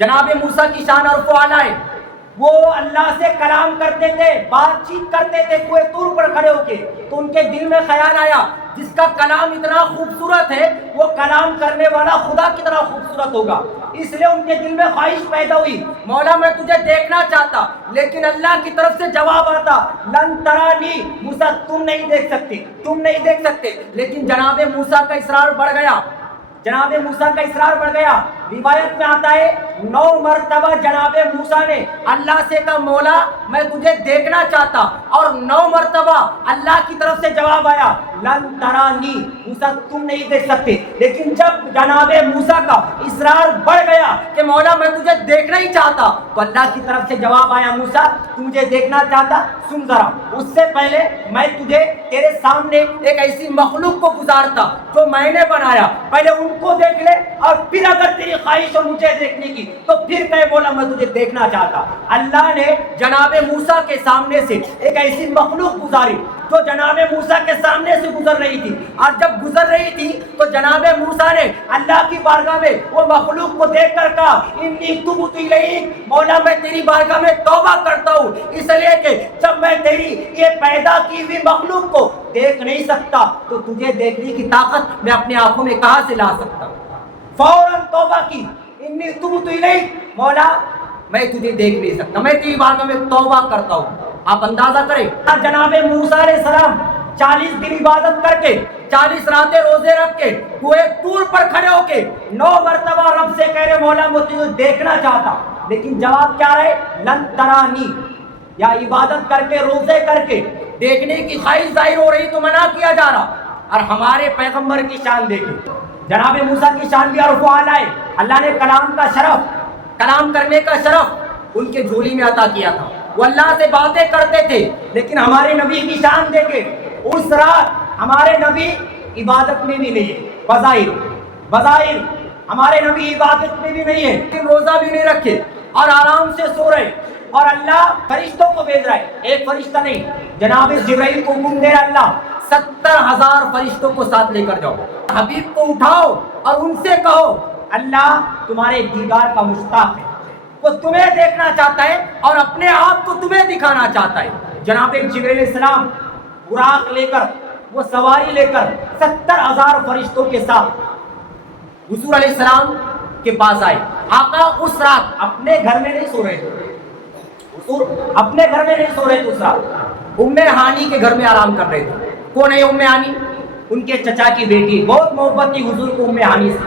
جناب موسیٰ کی شان اور فعلا ہے، وہ اللہ سے کلام کرتے تھے، بات چیت کرتے تھے کوہ طور پر کھڑے ہو کے، تو ان کے دل میں خیال آیا جس کا کلام اتنا خوبصورت ہے وہ کلام کرنے والا خدا کتنا خوبصورت ہوگا۔ اس لیے ان کے دل میں خواہش پیدا ہوئی، مولا میں تجھے دیکھنا چاہتا، لیکن اللہ کی طرف سے جواب آتا لن ترانی، موسیٰ تم نہیں دیکھ سکتے، تم نہیں دیکھ سکتے۔ لیکن جناب موسیٰ کا اصرار بڑھ گیا، جناب موسیٰ کا اصرار بڑھ گیا۔ روایت میں آتا ہے 9 مرتبہ جناب موسیٰ نے اللہ سے کہا مولا میں تجھے دیکھنا چاہتا، اور 9 مرتبہ اللہ کی طرف سے جواب آیا لن ترانی، موسیٰ تم نہیں دیکھ سکتے۔ لیکن جب جناب موسیٰ کا اصرار بڑھ گیا کہ مولا میں تجھے دیکھنا ہی چاہتا، تو اللہ کی طرف سے جواب آیا موسیٰ تو مجھے دیکھنا چاہتا، سن ذرا، اس سے پہلے میں تجھے تیرے سامنے ایک ایسی مخلوق کو گزارتا جو میں نے بنایا، پہلے ان کو دیکھ لے، اور پھر اگر تیری خواہش ہو مجھے دیکھنے کی تو پھر کہ بولا میں تجھے دیکھنا چاہتا۔ اللہ نے جناب موسیٰ کے سامنے سے ایک ایسی مخلوق گزاری جو جناب موسیٰ کے سامنے سے گزر رہی تھی، اور جب گزر رہی تھی تو جناب موسیٰ نے اللہ کی بارگاہ میں وہ مخلوق کو دیکھ کر کہا انی تبت الیک، مولا میں تیری بارگاہ میں توبہ کرتا ہوں، اس لیے کہ جب میں تیری یہ پیدا کی ہوئی مخلوق کو دیکھ نہیں سکتا تو تجھے دیکھنے کی طاقت میں اپنے آنکھوں میں کہاں سے لا سکتا ہوں۔ فوراً توبہ کی، انی تبت الیک، مولا میں تجھے دیکھ نہیں سکتا، میں تیری بارگاہ میں توبہ کرتا ہوں۔ آپ اندازہ کریں جناب موسیٰ علیہ السلام 40 دن عبادت کر کے، 40 راتیں روزے رکھ کے، کوہ طور پر کھڑے ہو کے 9 مرتبہ رب سے کہہ رہے مولا میں تجھے دیکھنا چاہتا، لیکن جواب کیا رہے لن ترانی، یا عبادت کر کے روزے کر کے دیکھنے کی خواہش ظاہر ہو رہی تو منع کیا جا رہا۔ اور ہمارے پیغمبر کی شان دیکھیں، جناب موسیٰ کی شان بھی عرف و اعلیٰ ہے، اللہ نے کلام کا شرف، کلام کرنے کا شرف ان کے جھولی میں عطا کیا تھا، وہ اللہ سے باتیں کرتے تھے۔ لیکن ہمارے نبی کی شان دیکھیں، اس رات ہمارے نبی عبادت میں بھی نہیں ہے، بظاہر ہمارے نبی عبادت میں بھی نہیں ہے، لیکن روزہ بھی نہیں رکھے اور آرام سے سو رہے، اور اللہ فرشتوں کو بھیج رہا ہے، ایک فرشتہ نہیں، جناب جبرائیل کو حکم دے رہا اللہ 70,000 فرشتوں کو ساتھ لے کر جاؤ، حبیب کو اٹھاؤ اور ان سے کہو اللہ تمہارے دیدار کا مشتاق ہے، وہ تمہیں دیکھنا چاہتا ہے اور اپنے آپ کو تمہیں دکھانا چاہتا ہے۔ جناب جبرائیل علیہ السلام براق لے کر، وہ سواری لے کر 70,000 فرشتوں کے ساتھ حضور علیہ السلام کے پاس آئے۔ آقا اس رات اپنے گھر میں نہیں سو رہے تھے، حضور اپنے گھر میں نہیں سو رہے تھے، اس رات ام ہانی کے گھر میں آرام کر رہے تھے۔ کون ہے ام ہانی؟ ان کے چچا کی بیٹی، بہت محبت تھی حضور کو ام ہانی سے۔